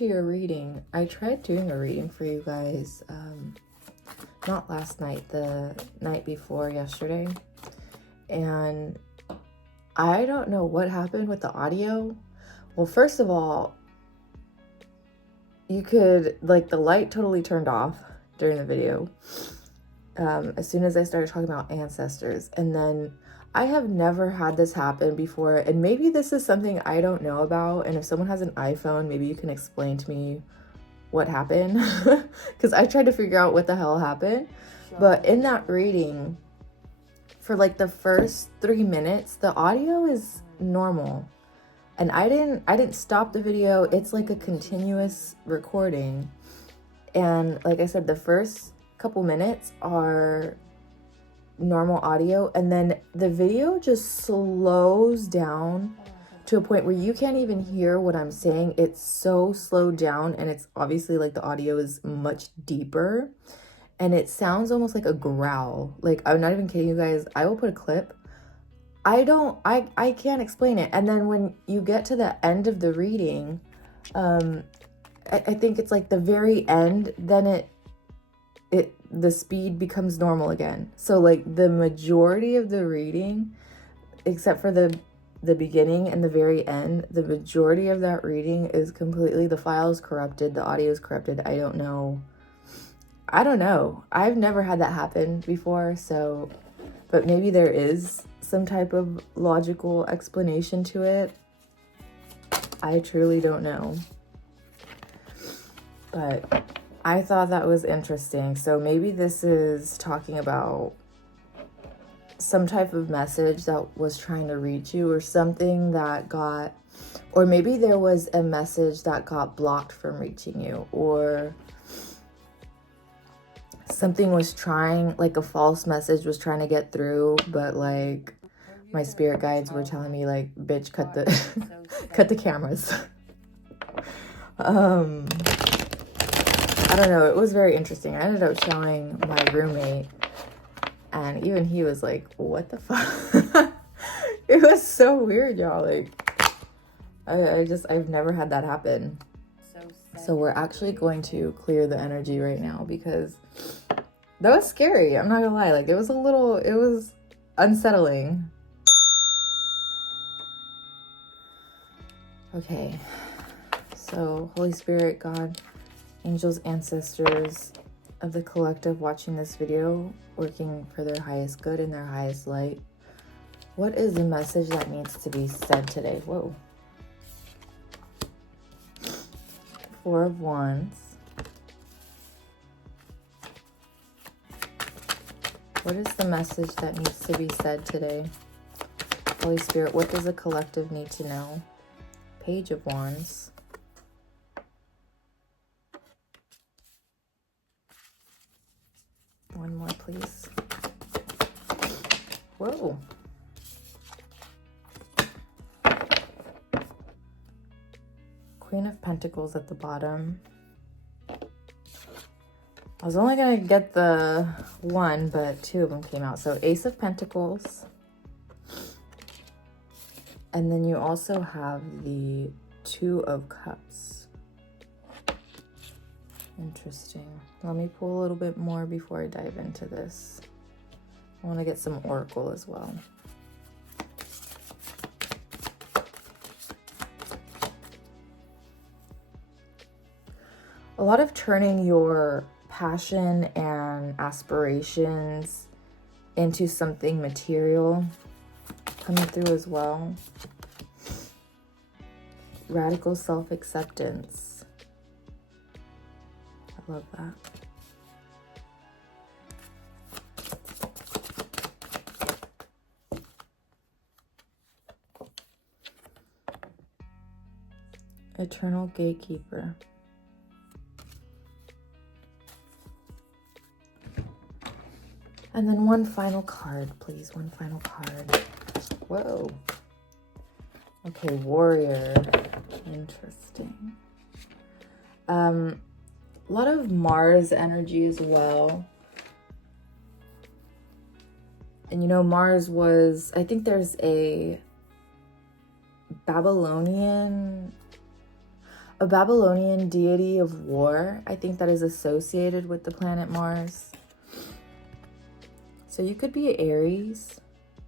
to your reading. I tried doing a reading for you guys, not last night, the night before yesterday. And I don't know what happened with the audio. Well, first of all, you could, like, the light totally turned off during the video. As soon as I started talking about ancestors. And then I have never had this happen before. And maybe this is something I don't know about. And if someone has an iPhone, maybe you can explain to me what happened. Because I tried to figure out what the hell happened. But in that reading, for like the first 3 minutes, the audio is normal. And I didn't stop the video. It's like a continuous recording. And like I said, the first couple minutes are normal audio, and then the video just slows down to a point where you can't even hear what I'm saying. It's so slowed down, and it's obviously like the audio is much deeper, and it sounds almost like a growl. Like, I'm not even kidding you guys. I will put a clip. I can't explain it. And then when you get to the end of the reading, I think it's like the very end, then the speed becomes normal again. So like the majority of the reading, except for the beginning and the very end, the majority of that reading is completely, the file is corrupted, the audio is corrupted. I don't know. I've never had that happen before, so, but maybe there is some type of logical explanation to it. I truly don't know. But I thought that was interesting. So maybe this is talking about some type of message that was trying to reach you, or something that got, or maybe there was a message that got blocked from reaching you, or something was trying, like a false message was trying to get through, but like my spirit guides were telling me, like, bitch, cut the cut the cameras. I don't know, it was very interesting. I ended up showing my roommate, and even he was like, what the fuck? It was so weird, y'all. Like, I've never had that happen. So we're actually going to clear the energy right now, because that was scary. I'm not gonna lie. Like, it was unsettling. Okay. So, Holy Spirit, God, angels, ancestors of the collective watching this video, working for their highest good and their highest light, what is the message that needs to be said today? Whoa. Four of Wands. What is the message that needs to be said today? Holy Spirit, what does the collective need to know? Page of Wands. One more, please. Whoa. Queen of Pentacles at the bottom. I was only going to get the one, but two of them came out. So Ace of Pentacles. And then you also have the Two of Cups. Interesting. Let me pull a little bit more before I dive into this. I want to get some oracle as well. A lot of turning your passion and aspirations into something material coming through as well. Radical self-acceptance. I love that. Eternal gatekeeper. And then one final card, please. One final card. Whoa. Okay, warrior. Interesting. A lot of Mars energy as well. And you know, Mars was, I think there's a Babylonian, a Babylonian deity of war, I think, that is associated with the planet Mars. So you could be Aries,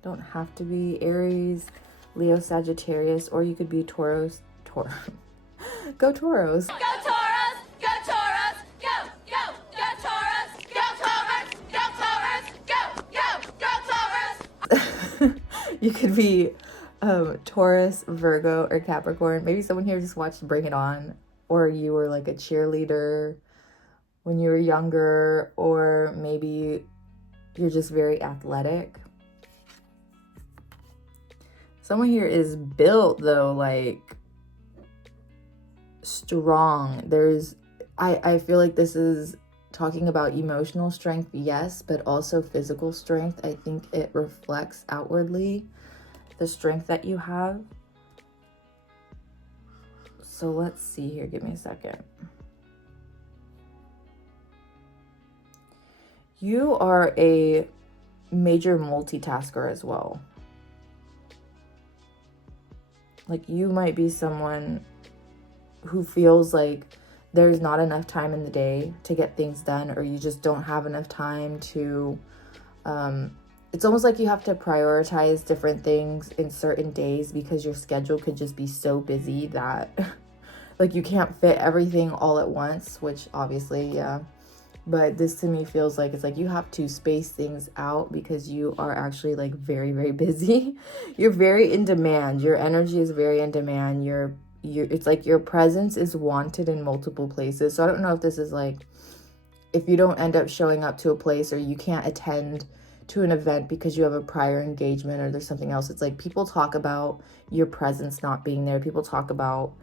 don't have to be Aries, Leo, Sagittarius, or you could be Taurus. Go Tauros. Go Taurus! Go Taurus! Go! Go! Go Taurus! Go Taurus! Go Taurus! Go! Go! Go Taurus! You could be Taurus, Virgo, or Capricorn. Maybe someone here just watched Bring It On, or you were like a cheerleader when you were younger, or maybe you're just very athletic. Someone here is built though, like strong. I feel like this is talking about emotional strength, yes, but also physical strength. I think it reflects outwardly the strength that you have. So let's see here, give me a second. You are a major multitasker as well. Like, you might be someone who feels like there's not enough time in the day to get things done, or you just don't have enough time to, it's almost like you have to prioritize different things in certain days because your schedule could just be so busy that like you can't fit everything all at once, which obviously, yeah. But this to me feels like it's like you have to space things out because you are actually like very, very busy. You're very in demand. Your energy is very in demand. It's like your presence is wanted in multiple places. So I don't know if this is like, if you don't end up showing up to a place, or you can't attend to an event because you have a prior engagement or there's something else. It's like people talk about your presence not being there. People talk about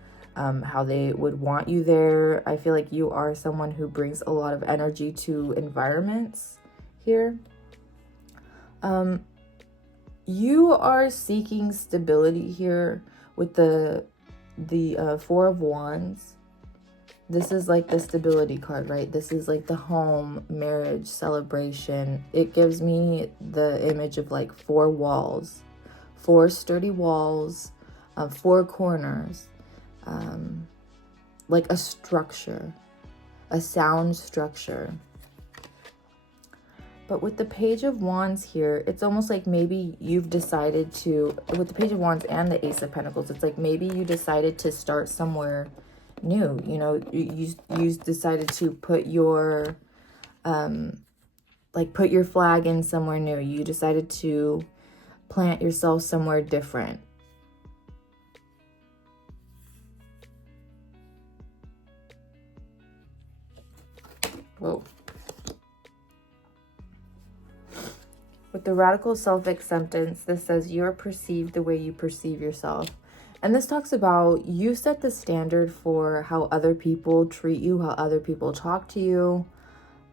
how they would want you there. I feel like you are someone who brings a lot of energy to environments here. You are seeking stability here with the Four of Wands. This is like the stability card, right? This is like the home, marriage, celebration. It gives me the image of like 4 walls, 4 sturdy walls, 4 corners. Like a structure, a sound structure. But with the Page of Wands here, it's almost like maybe you've decided to, with the Page of Wands and the Ace of Pentacles, it's like maybe you decided to start somewhere new. You know, you decided to put your, put your flag in somewhere new. You decided to plant yourself somewhere different. Whoa. With the radical self-acceptance, this says you're perceived the way you perceive yourself. And this talks about you set the standard for how other people treat you, how other people talk to you,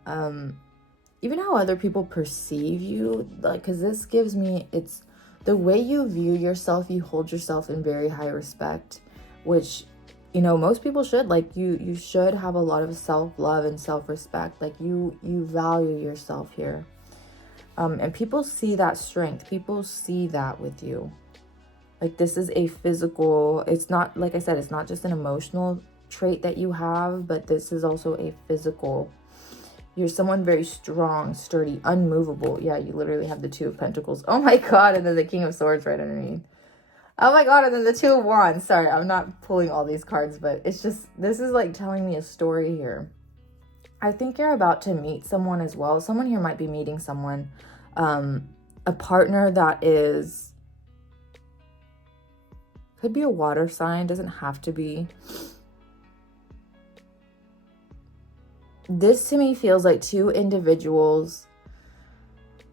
even how other people perceive you. Like, because this gives me, it's the way you view yourself, you hold yourself in very high respect, which, you know, most people should. Like, you should have a lot of self-love and self-respect. Like, you value yourself here. And people see that strength. People see that with you. Like, this is a physical, it's not, like I said, it's not just an emotional trait that you have, but this is also a physical. You're someone very strong, sturdy, unmovable. Yeah, you literally have the 2 of Pentacles. Oh my God, and then the King of Swords right underneath. Oh my God, and then the 2 of Wands. Sorry, I'm not pulling all these cards, but it's just, this is like telling me a story here. I think you're about to meet someone as well. Someone here might be meeting someone, a partner that is, could be a water sign, doesn't have to be. This to me feels like 2 individuals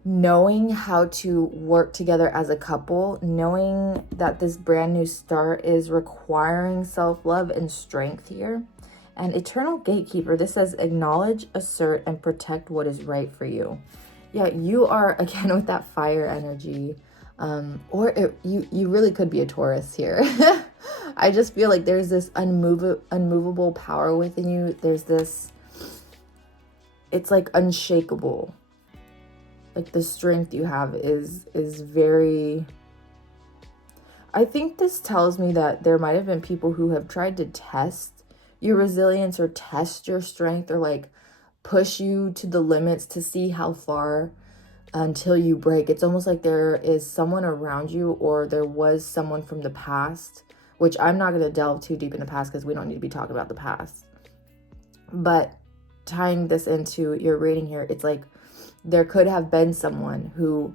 knowing how to work together as a couple, knowing that this brand new start is requiring self-love and strength here. And Eternal Gatekeeper, this says acknowledge, assert, and protect what is right for you. Yeah, you are, again, with that fire energy. You really could be a Taurus here. I just feel like there's this unmovable power within you. There's this, it's like unshakable. Like, the strength you have is very, I think this tells me that there might have been people who have tried to test your resilience or test your strength or like push you to the limits to see how far until you break. It's almost like there is someone around you, or there was someone from the past, which I'm not going to delve too deep in the past because we don't need to be talking about the past. But tying this into your reading here, it's like there could have been someone who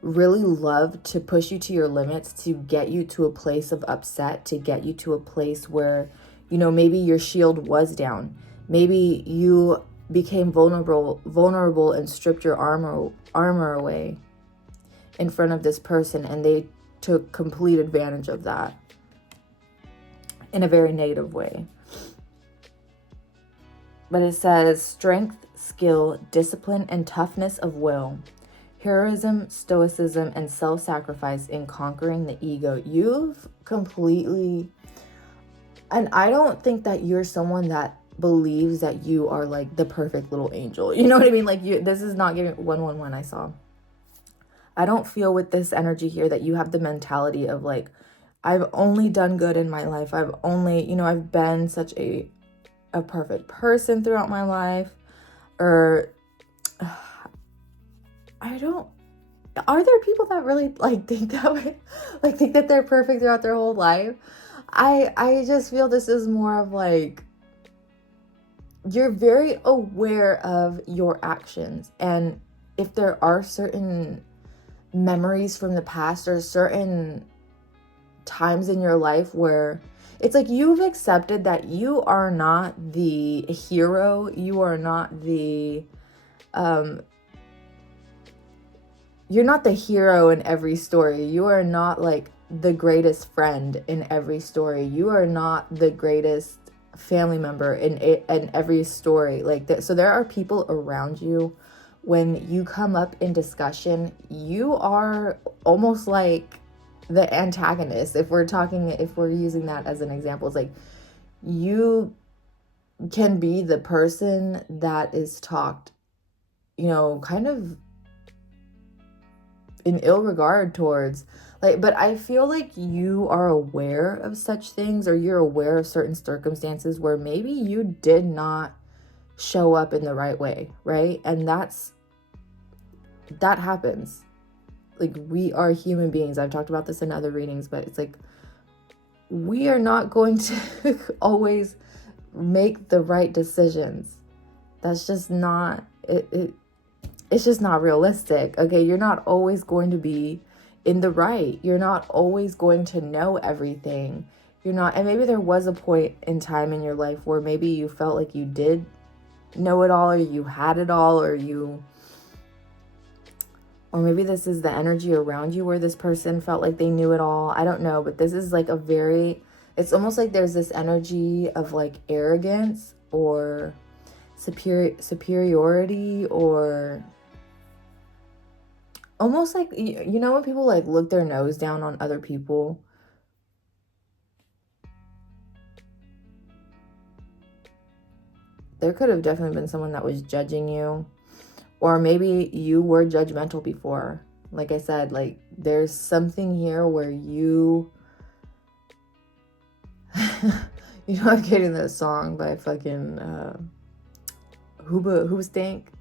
really loved to push you to your limits, to get you to a place of upset, to get you to a place where, you know, maybe your shield was down. Maybe you became vulnerable and stripped your armor away in front of this person, and they took complete advantage of that in a very negative way. But it says strength, skill, discipline, and toughness of will, heroism, stoicism, and self-sacrifice in conquering the ego. You've completely, and I don't think that you're someone that believes that you are like the perfect little angel. You know what I mean? Like, this is not giving 111 I saw. I don't feel with this energy here that you have the mentality of like, I've only done good in my life. I've only, you know, I've been such a perfect person throughout my life. Or I don't, are there people that really like think that way? Like think that they're perfect throughout their whole life? I just feel this is more of like, you're very aware of your actions. And if there are certain memories from the past or certain times in your life where it's like you've accepted that you are not the hero, you are not the you're not the hero in every story. You are not like the greatest friend in every story. You are not the greatest family member in every story. Like that. So there are people around you, when you come up in discussion, you are almost like the antagonist. If we're using that as an example, it's like you can be the person that is talked, you know, kind of in ill regard towards, like, but I feel like you are aware of such things, or you're aware of certain circumstances where maybe you did not show up in the right way, right? And that happens. Like, we are human beings. I've talked about this in other readings, but it's like, we are not going to always make the right decisions. That's just not it's just not realistic. Okay, you're not always going to be in the right. You're not always going to know everything. You're not, and maybe there was a point in time in your life where maybe you felt like you did know it all, or you had it all, or maybe this is the energy around you where this person felt like they knew it all. I don't know, but this is like it's almost like there's this energy of like arrogance or superiority, or almost like, you know, when people like look their nose down on other people. There could have definitely been someone that was judging you, or maybe you were judgmental before. Like I said, like there's something here where you you know, I'm getting this song by fucking Who Stink.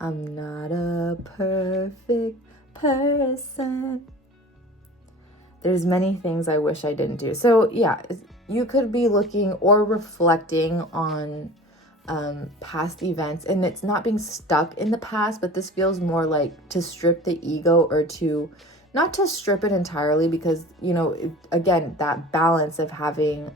I'm not a perfect person. There's many things I wish I didn't do. So yeah, you could be looking or reflecting on past events, and it's not being stuck in the past, but this feels more like to strip the ego, or to not to strip it entirely, because, you know, again, that balance of having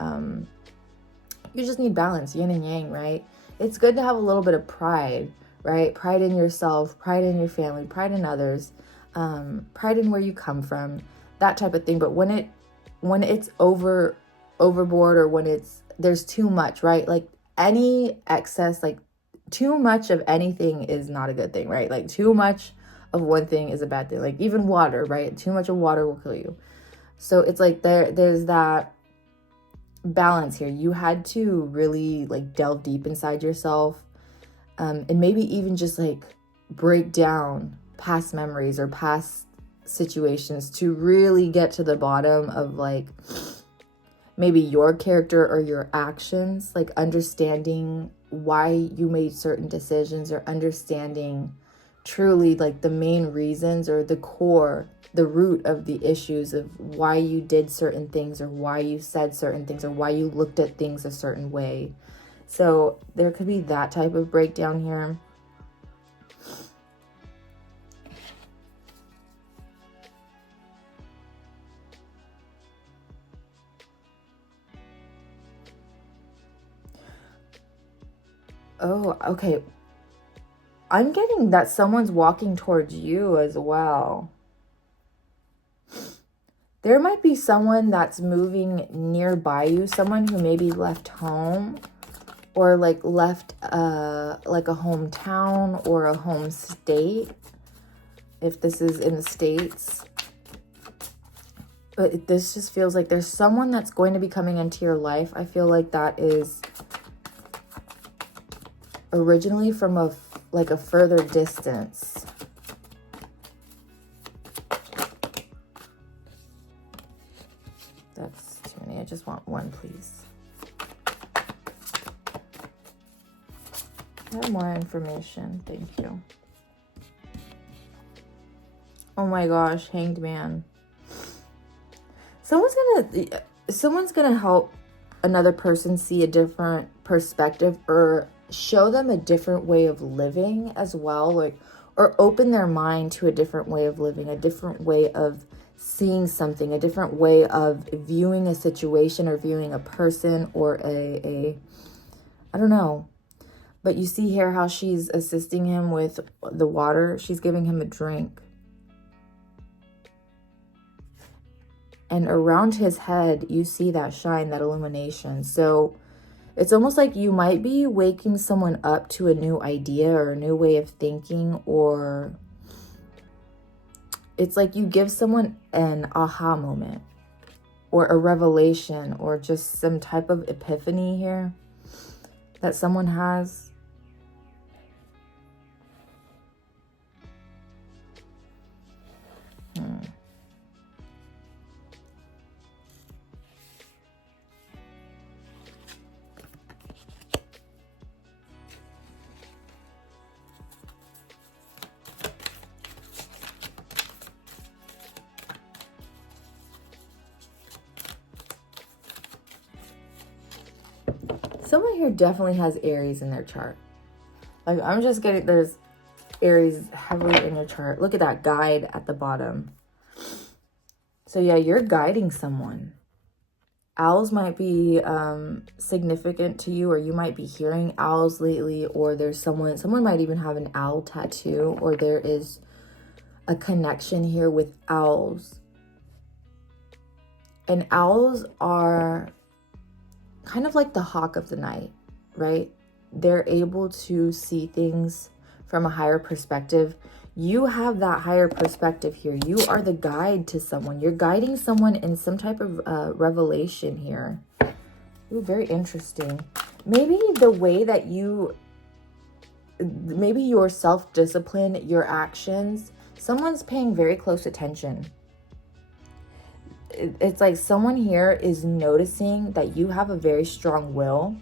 you just need balance, yin and yang, right? It's good to have a little bit of pride, right? Pride in yourself, pride in your family, pride in others, pride in where you come from, that type of thing. But when it's overboard, or when there's too much, right? Like any excess, like too much of anything is not a good thing, right? Like too much of one thing is a bad thing. Like even water, right? Too much of water will kill you. So it's like there's that balance here. You had to really like delve deep inside yourself, and maybe even just like break down past memories or past situations to really get to the bottom of like, maybe your character or your actions, like understanding why you made certain decisions, or understanding truly like the main reasons or the core, the root of the issues of why you did certain things, or why you said certain things, or why you looked at things a certain way. So there could be that type of breakdown here. Oh, okay. I'm getting that someone's walking towards you as well. There might be someone that's moving nearby you, someone who maybe left home, or like left like a hometown or a home state, if this is in the States. But this just feels like there's someone that's going to be coming into your life. I feel like that is originally from a further distance. That's too many. I just want one, please. I have more information. Thank you. Oh my gosh, Hanged Man. Someone's gonna help another person see a different perspective, or show them a different way of living as well, like, or open their mind to a different way of living, a different way of seeing something, a different way of viewing a situation, or viewing a person, or a I don't know. But you see here how she's assisting him with the water. She's giving him a drink. And around his head, you see that shine, that illumination. So it's almost like you might be waking someone up to a new idea, or a new way of thinking, or it's like you give someone an aha moment, or a revelation, or just some type of epiphany here that someone has. Someone here definitely has Aries in their chart. Like, I'm just getting, there's Aries heavily in your chart. Look at that guide at the bottom. So yeah, you're guiding someone. Owls might be significant to you, or you might be hearing owls lately, or there's someone might even have an owl tattoo, or there is a connection here with owls. And owls are kind of like the hawk of the night, right? They're able to see things from a higher perspective. You have that higher perspective here. You are the guide to someone. You're guiding someone in some type of revelation here. Ooh, very interesting. Maybe the way that maybe your self-discipline, your actions, someone's paying very close attention. It's like someone here is noticing that you have a very strong will.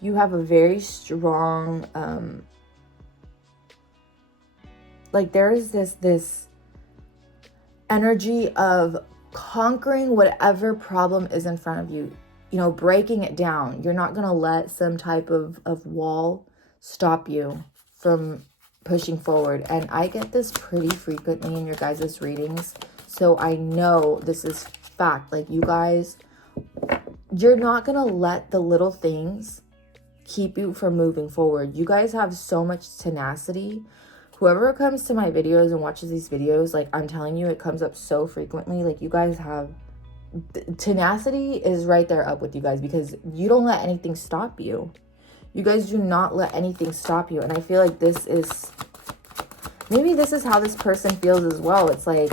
You have a very strong, like there is this energy of conquering whatever problem is in front of you, you know, breaking it down. You're not going to let some type of wall stop you from pushing forward. And I get this pretty frequently in your guys' readings. So I know this is fact. Like, you guys, you're not going to let the little things keep you from moving forward. You guys have so much tenacity. Whoever comes to my videos and watches these videos, like, I'm telling you, it comes up so frequently. Like, you guys have tenacity is right there up with you guys, because you don't let anything stop you. You guys do not let anything stop you. And I feel like this is, maybe this is how this person feels as well. It's like,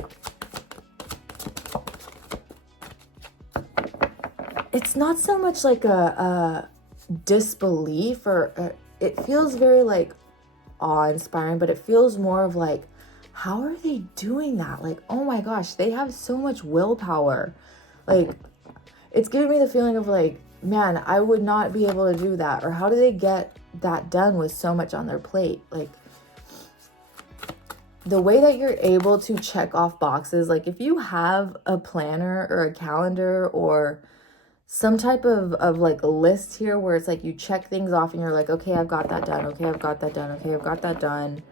it's not so much like a disbelief, or it feels very like awe-inspiring, but it feels more of like, how are they doing that? Like, oh my gosh, they have so much willpower. Like, it's giving me the feeling of like, man, I would not be able to do that. Or how do they get that done with so much on their plate? Like, the way that you're able to check off boxes, like if you have a planner or a calendar or some type of like a list here where it's like you check things off and you're like, okay, I've got that done. Okay, I've got that done. Okay, I've got that done.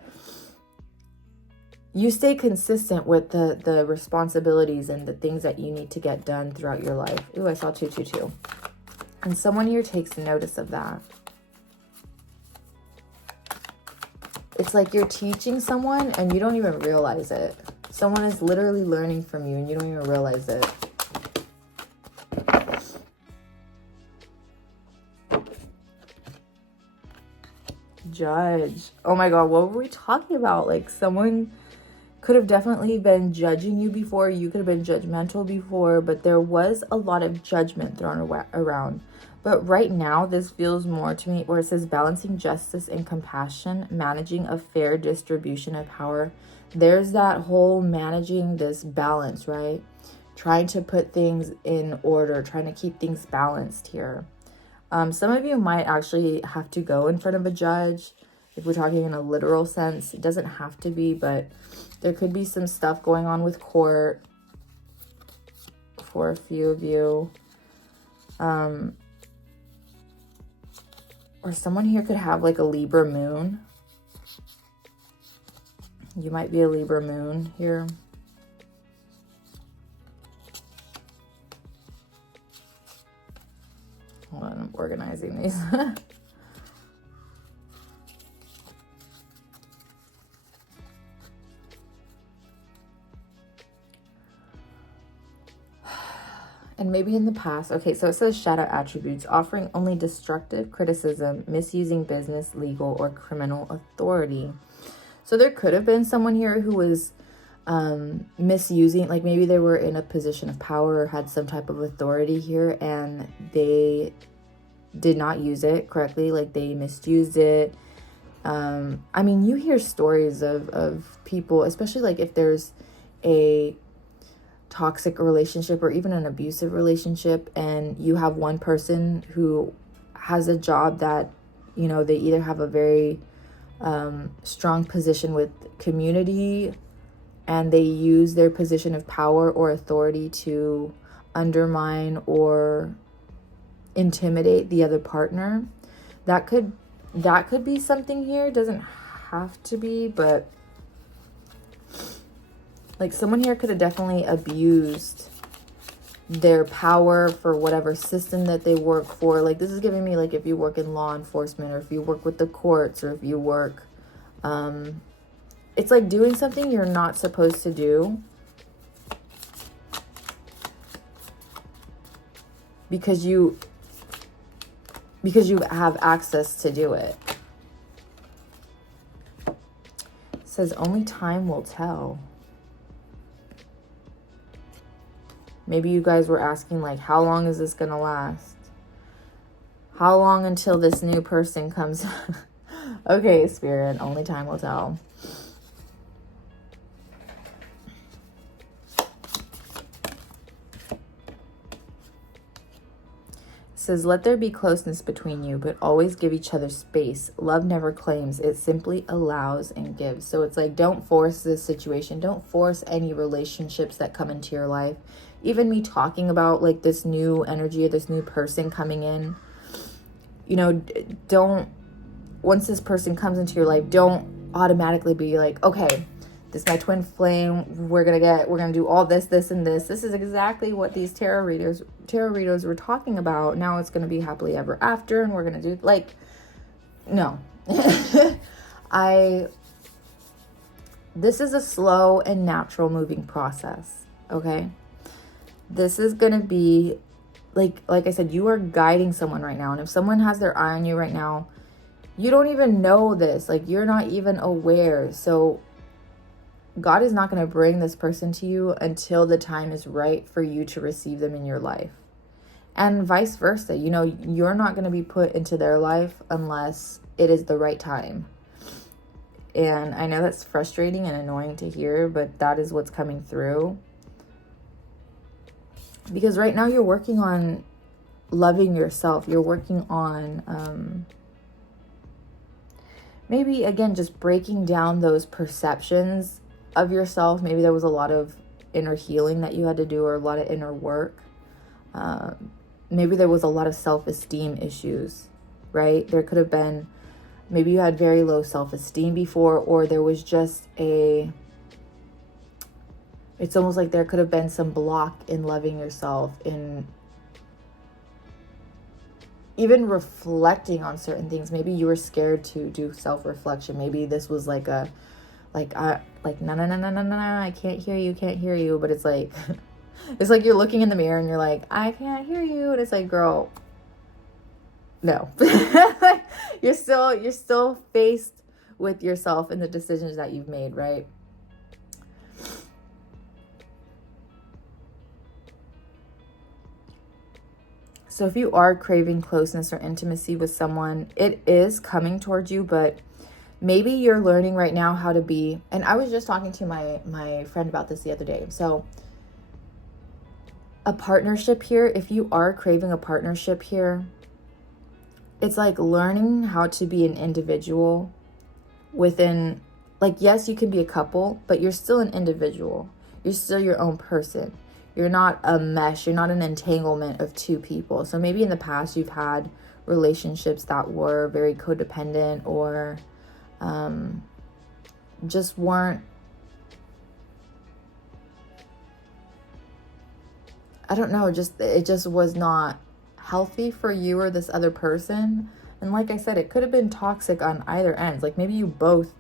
You stay consistent with the responsibilities and the things that you need to get done throughout your life. Ooh, I saw 222. And someone here takes notice of that. It's like you're teaching someone and you don't even realize it. Someone is literally learning from you and you don't even realize it. Judge. Oh my God, what were we talking about? Like, someone could have definitely been judging you before. You could have been judgmental before, but there was a lot of judgment thrown around. But right now, this feels more to me where it says balancing justice and compassion, managing a fair distribution of power. There's that whole managing this balance, right? Trying to put things in order, trying to keep things balanced here. Some of you might actually have to go in front of a judge. If we're talking in a literal sense, it doesn't have to be, but there could be some stuff going on with court for a few of you. Or someone here could have like a Libra moon. You might be a Libra moon here. Hold on, I'm organizing these. And maybe in the past. Okay, so it says shadow attributes, offering only destructive criticism, misusing business, legal, or criminal authority. So there could have been someone here who was misusing, like maybe they were in a position of power or had some type of authority here and they did not use it correctly, like they misused it. I mean, you hear stories of people, especially like if there's a toxic relationship or even an abusive relationship and you have one person who has a job that, you know, they either have a very strong position with community and they use their position of power or authority to undermine or intimidate the other partner. That could be something here. It doesn't have to be, but like someone here could have definitely abused their power for whatever system that they work for. Like this is giving me like if you work in law enforcement or if you work with the courts or if you work, it's like doing something you're not supposed to do because you have access to do it. It says only time will tell. Maybe you guys were asking like, how long is this gonna last? How long until this new person comes? Okay, Spirit, only time will tell. Says, let there be closeness between you, but always give each other space. Love never claims, it simply allows and gives. So it's like, don't force this situation. Don't force any relationships that come into your life. Even me talking about like this new energy or this new person coming in, you know, don't, once this person comes into your life, don't automatically be like, okay, this is my twin flame. We're gonna do all this, this, and this. This is exactly what these tarot readers were talking about. Now it's gonna be happily ever after, and we're gonna do like, no. This is a slow and natural moving process. Okay, this is gonna be like I said, you are guiding someone right now, and if someone has their eye on you right now, you don't even know this. Like you're not even aware. So God is not going to bring this person to you until the time is right for you to receive them in your life. And vice versa. You know, you're not going to be put into their life unless it is the right time. And I know that's frustrating and annoying to hear, but that is what's coming through. Because right now you're working on loving yourself. You're working on maybe, again, just breaking down those perceptions of yourself. Maybe there was a lot of inner healing that you had to do, or a lot of inner work. Maybe there was a lot of self-esteem issues, right? There could have been, maybe you had very low self-esteem before, or there was just it's almost like there could have been some block in loving yourself, in even reflecting on certain things. Maybe you were scared to do self-reflection. Maybe this was like no, I can't hear you. But it's like, it's like you're looking in the mirror and you're like, I can't hear you. And it's like, girl, no. You're still faced with yourself and the decisions that you've made, right? So if you are craving closeness or intimacy with someone, it is coming towards you, but maybe you're learning right now how to be, and I was just talking to my friend about this the other day. So a partnership here, if you are craving a partnership here, it's like learning how to be an individual within, like, yes, you can be a couple, but you're still an individual. You're still your own person. You're not a mesh. You're not an entanglement of two people. So maybe in the past you've had relationships that were very codependent, or just weren't, I don't know, it just was not healthy for you or this other person. And like I said, it could have been toxic on either ends. Like maybe you both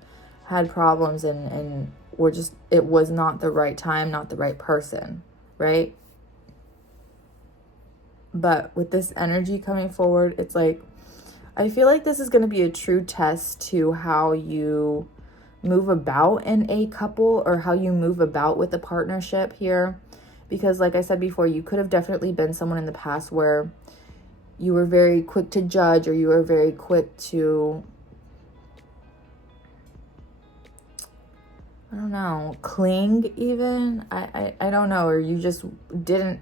had problems and were just, it was not the right time, not the right person, right? But with this energy coming forward, it's like, I feel like this is going to be a true test to how you move about in a couple, or how you move about with a partnership here. Because like I said before, you could have definitely been someone in the past where you were very quick to judge, or you were very quick to, I don't know, cling even. I don't know, or you just didn't,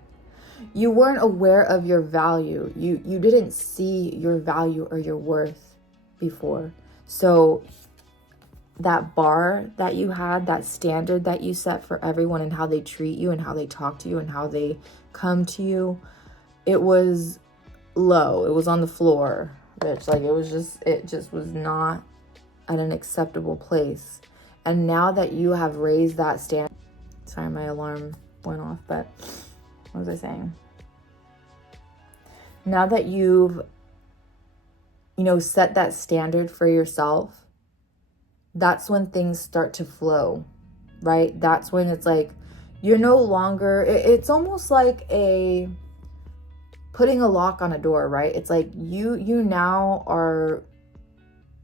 you weren't aware of your value. You didn't see your value or your worth before. So that bar that you had, that standard that you set for everyone, and how they treat you and how they talk to you and how they come to you, it was low. It was on the floor, bitch. Like it just was not at an acceptable place. And now that you have raised that standard, sorry, my alarm went off, but what was I saying? Now that you've, set that standard for yourself, that's when things start to flow, right? That's when it's like, you're no longer, it's almost like putting a lock on a door, right? It's like you now are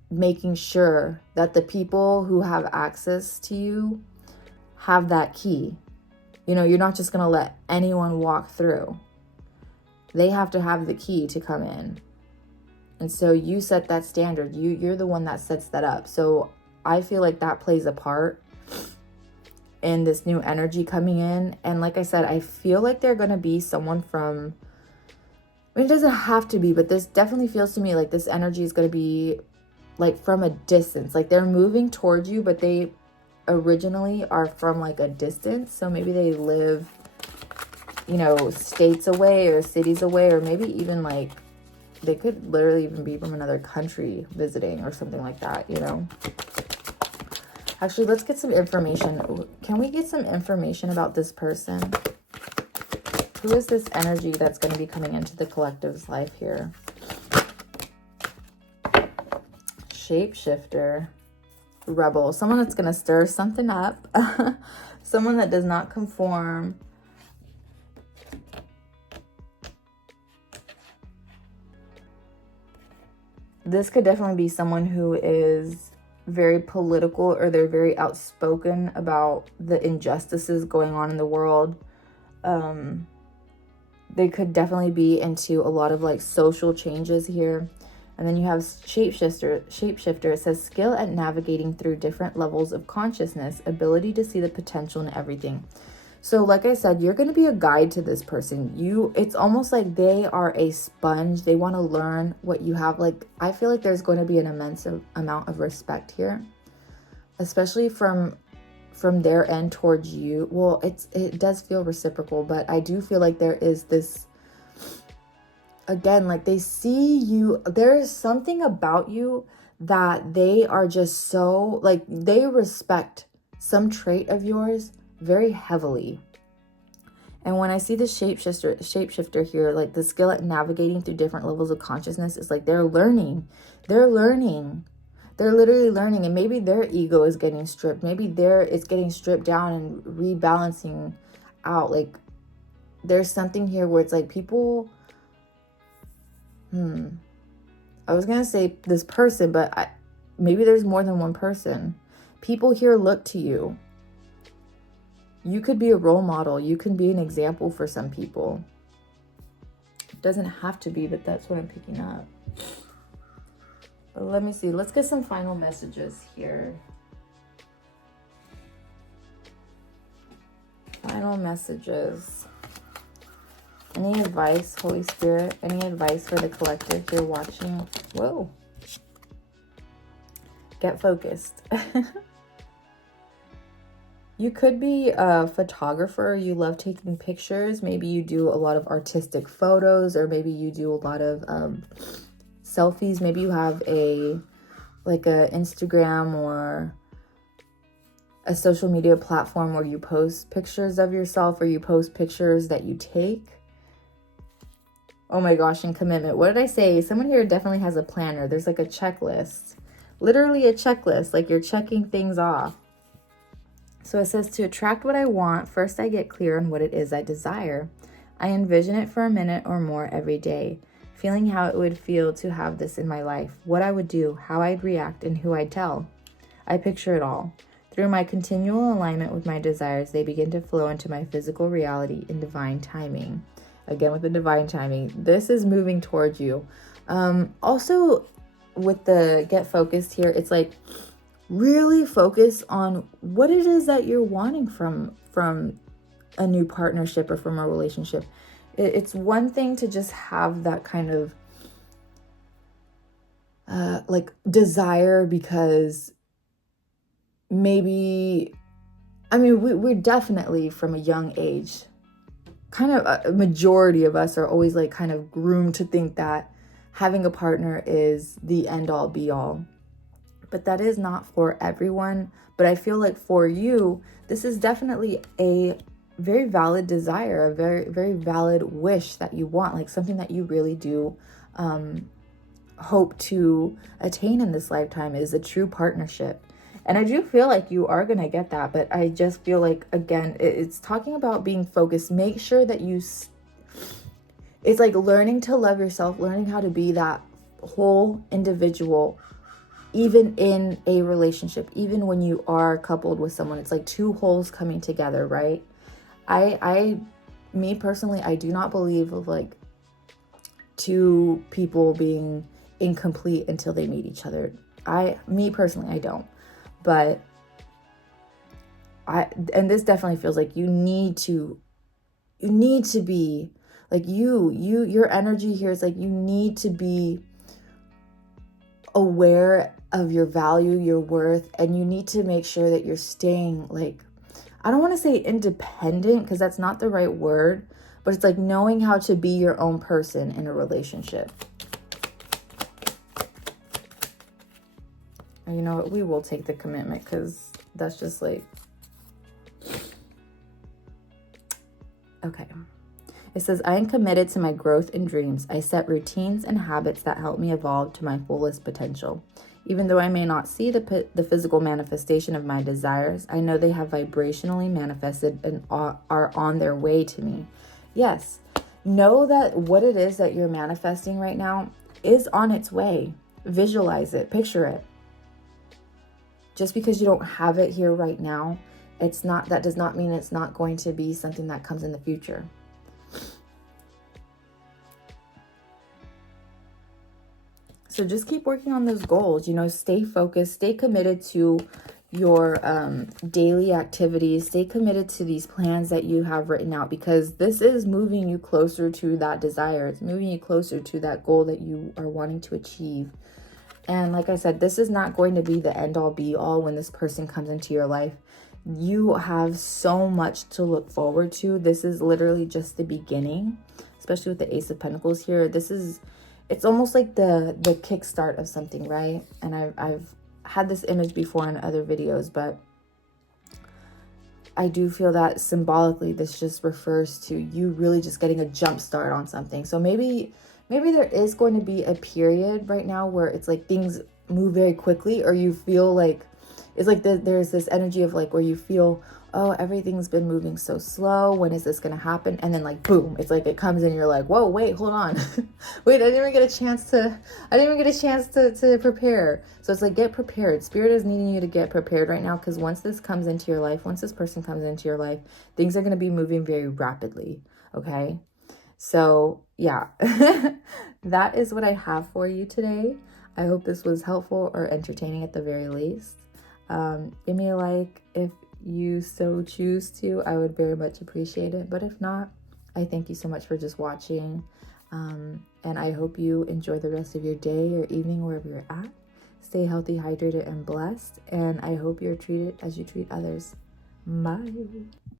making sure that the people who have access to you have that key. You're not just going to let anyone walk through. They have to have the key to come in. And so you set that standard. You're the one that sets that up. So I feel like that plays a part in this new energy coming in. And like I said, I feel like they're going to be someone from, it doesn't have to be, but this definitely feels to me like this energy is going to be like from a distance. Like they're moving towards you, but they originally are from like a distance. So maybe they live, states away or cities away, or maybe even like they could literally even be from another country visiting or something like that, Actually, let's get some information. Can we get some information about this person? Who is this energy that's going to be coming into the collective's life here? Shapeshifter. Rebel. Someone that's going to stir something up. Someone that does not conform. This could definitely be someone who is very political, or they're very outspoken about the injustices going on in the world. They could definitely be into a lot of like social changes here. And then you have shapeshifter. It says skill at navigating through different levels of consciousness, ability to see the potential in everything. So like I said, you're going to be a guide to this person. It's almost like they are a sponge. They want to learn what you have. Like, I feel like there's going to be an immense amount of respect here, especially from their end towards you. Well, it does feel reciprocal, but I do feel like there is this, again, like they see you, there is something about you that they are just so, like, they respect some trait of yours very heavily. And when I see the shapeshifter here, like the skill at navigating through different levels of consciousness, is like they're learning. They're literally learning, and maybe their ego is getting stripped. Maybe it's getting stripped down and rebalancing out. Like, there's something here where it's like people, I was gonna say this person, but maybe there's more than one person. People here look to you. You could be a role model. You can be an example for some people. It doesn't have to be, but that's what I'm picking up. But let me see. Let's get some final messages here. Final messages. Any advice, Holy Spirit? Any advice for the collective here watching? Whoa. Get focused. You could be a photographer. You love taking pictures. Maybe you do a lot of artistic photos, or maybe you do a lot of selfies. Maybe you have a Instagram or a social media platform where you post pictures of yourself, or you post pictures that you take. Oh my gosh, and commitment. What did I say? Someone here definitely has a planner. There's like a checklist. Literally a checklist. Like, you're checking things off. So it says, to attract what I want, first I get clear on what it is I desire. I envision it for a minute or more every day, feeling how it would feel to have this in my life, what I would do, how I'd react, and who I'd tell. I picture it all. Through my continual alignment with my desires, they begin to flow into my physical reality in divine timing. Again, with the divine timing, this is moving towards you. Also, with the get focused here, it's like, really focus on what it is that you're wanting from a new partnership or from a relationship. It's one thing to just have that kind of like desire, because maybe, I mean, we're definitely from a young age, kind of a majority of us are always like kind of groomed to think that having a partner is the end all be all. But that is not for everyone. But I feel like for you, this is definitely a very valid desire, a very, very valid wish that you want, like something that you really do hope to attain in this lifetime, is a true partnership. And I do feel like you are going to get that. But I just feel like, again, it's talking about being focused. Make sure that it's like learning to love yourself, learning how to be that whole individual, even in a relationship, even when you are coupled with someone. It's like two wholes coming together, right? Me personally, I do not believe of like two people being incomplete until they meet each other. Me personally, I don't. But and this definitely feels like you need to be like your energy here is like, you need to be aware of your value, your worth, and you need to make sure that you're staying, like, I don't want to say independent, because that's not the right word, but it's like knowing how to be your own person in a relationship. And you know what? We will take the commitment, because that's just like, okay. It says, I am committed to my growth and dreams. I set routines and habits that help me evolve to my fullest potential. Even though I may not see the physical manifestation of my desires, I know they have vibrationally manifested and are on their way to me. Yes, know that what it is that you're manifesting right now is on its way. Visualize it, picture it. Just because you don't have it here right now, that does not mean it's not going to be something that comes in the future. So just keep working on those goals, stay focused, stay committed to your daily activities. Stay committed to these plans that you have written out, because this is moving you closer to that desire. It's moving you closer to that goal that you are wanting to achieve. And like I said, this is not going to be the end all be all when this person comes into your life. You have so much to look forward to. This is literally just the beginning, especially with the Ace of Pentacles here. It's almost like the kickstart of something, right? And I've had this image before in other videos, but I do feel that symbolically this just refers to you really just getting a jump start on something. So maybe there is going to be a period right now where it's like things move very quickly, or you feel like it's like there's this energy of like where you feel, oh, everything's been moving so slow. When is this going to happen? And then like, boom, it's like it comes in. You're like, whoa, wait, hold on. Wait, I didn't even get a chance to prepare. So it's like, get prepared. Spirit is needing you to get prepared right now, because once this comes into your life, once this person comes into your life, things are going to be moving very rapidly. Okay. So yeah, that is what I have for you today. I hope this was helpful or entertaining at the very least. Give me a like if you so choose to. I would very much appreciate it. But if not, I thank you so much for just watching. And I hope you enjoy the rest of your day or evening, wherever you're at. Stay healthy, hydrated, and blessed. And I hope you're treated as you treat others. Bye.